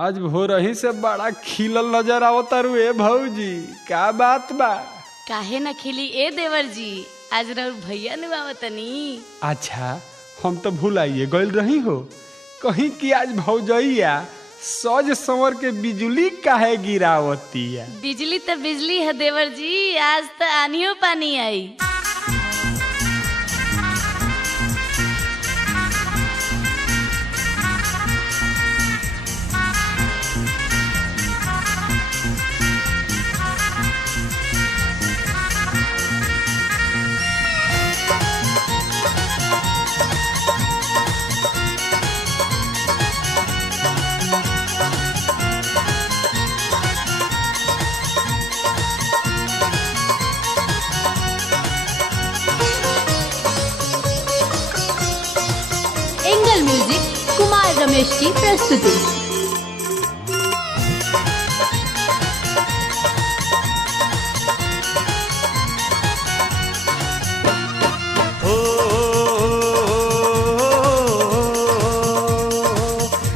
आज भोरही से बड़ा खिलल नजर आवता रू ए भौजी, का बात बा? काहे न खिली ए देवर जी, आज रउर भैया नु आवतनी। अच्छा, हम तो भुलाइए गइल रही हो कहीं कि आज भौजैया सज संवर के बिजली काहे गिरावतिया। बिजली तो बिजली है देवर जी, आज तो आनियो पानी आई। एंगल म्यूजिक कुमार रमेश की प्रस्तुति।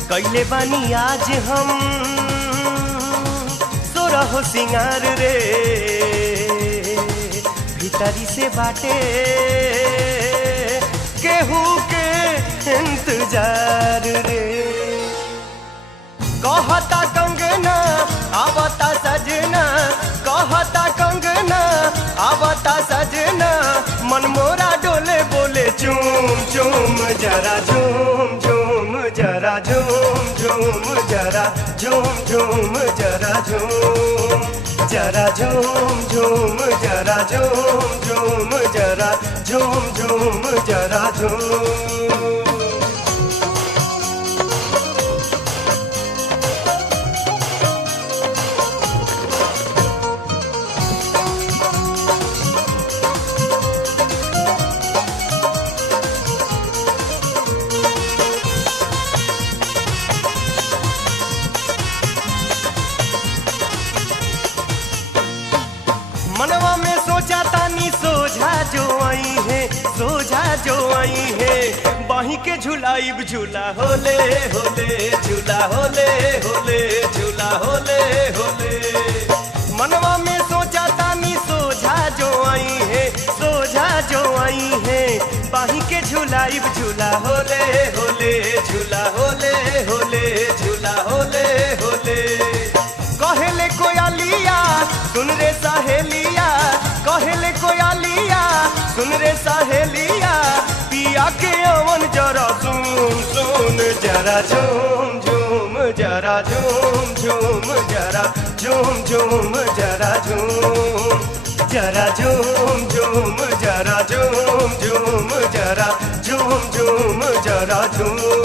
कैले बानी आज हम सोरहो सिंगार रे, भीतरी से बाटे केहू के इंतजार रे। कहता कंगना आवता सजना, कहता कंगना आवता सजना, मन मोरा डोले बोले चूम चूम जरा झूम झूम जरा झूम झूम जरा झूम झूम जरा झूम जरा झूम झूम जरा झूम झूम जरा झूम झूम जरा झूम। मनवा में सोचा तानी सोझा जो आई है, सोझा जो आई है, बाही के झुलाइब झूला होले होले झूला होले होले झूला होले होले। मनवा में सोचा तानी सोझा जो आई है, सोझा जो आई है, बाही के झुलाइब झूला होले होले झूला होले होले झूला होले होले। कहले कोयलिया सुन रे सहेलिया, कहले कोयलिया सुन रे सहेलिया, पिया के अवन जरा सुन सुन जरा झूम झूम जरा झूम झूम जरा झूम झूम जरा झूम जरा झूम झूम जरा झूम झूम जरा झूम झूम जरा झूम।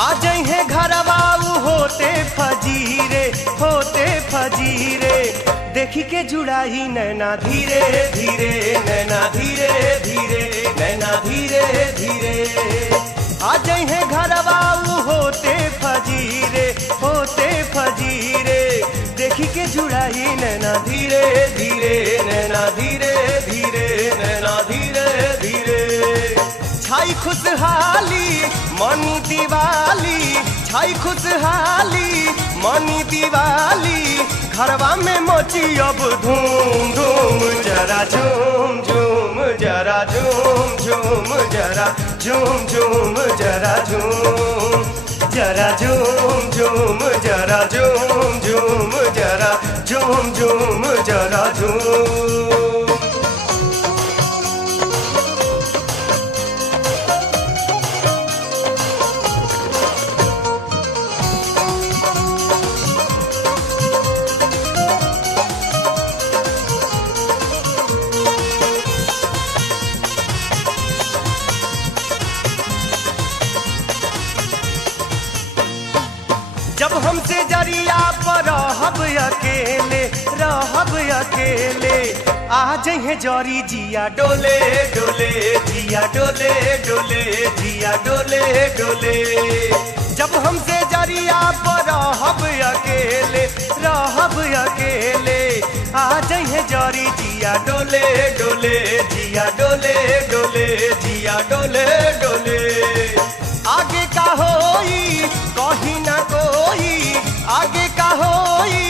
आ जाइए घरवा होते फजीरे, होते फजीरे, देखी के जुड़ाई नैना धीरे धीरे, नैना धीरे धीरे, नैना धीरे धीरे। आ जाइए घरवा होते फजीरे, होते फजीरे, देखी के जुड़ाई नैना धीरे धीरे, नैना धीरे धीरे, नैना धीरे धीरे। छाई खुशहाली मनी दिवाली, छाई खुशहाली मनी दिवाली, घरवा में मची अब धूम धूम जरा झूम झूम जरा झूम झूम जरा झूम झूम जरा झूम जरा झूम झूम जरा झूम झूम जरा झूम झूम जरा झूम। जब हमसे जरिया पर रहब अकेले आ जइहे जरी जिया डोले डोले जिया डोले डोले जिया डोले डोले जब हमसे जरिया पर रहब अकेले आ जइहे जरी जिया डोले डोले जिया डोले डोले जिया डोले डोले आगे का होई कहीं ना कोई आगे का होई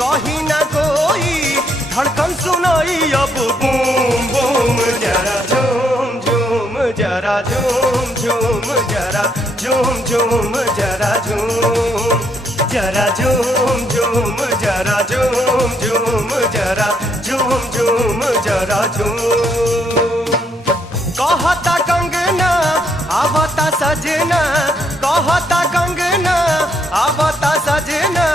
कहीं ना कोई धड़कन सुनाई अब बूम बूम जरा झूम झूम जरा झूम झूम जरा झूम झूम जरा झूम जरा झूम झूम जरा झूम झूम जरा झूम झूम जरा झूम कहता कंगना आवता सजना कहता कंगना आवता सजना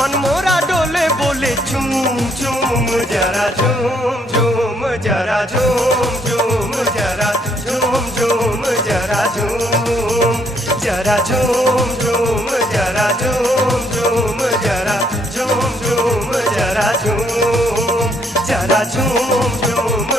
मन मोरा डोले बोले झूम झूम जरा झूम झूम जरा झूम झूम जरा झूम झूम जरा झूम जरा झूम झूम जरा झूम झूम जरा झूम झूम जरा झूम जरा झूम झूम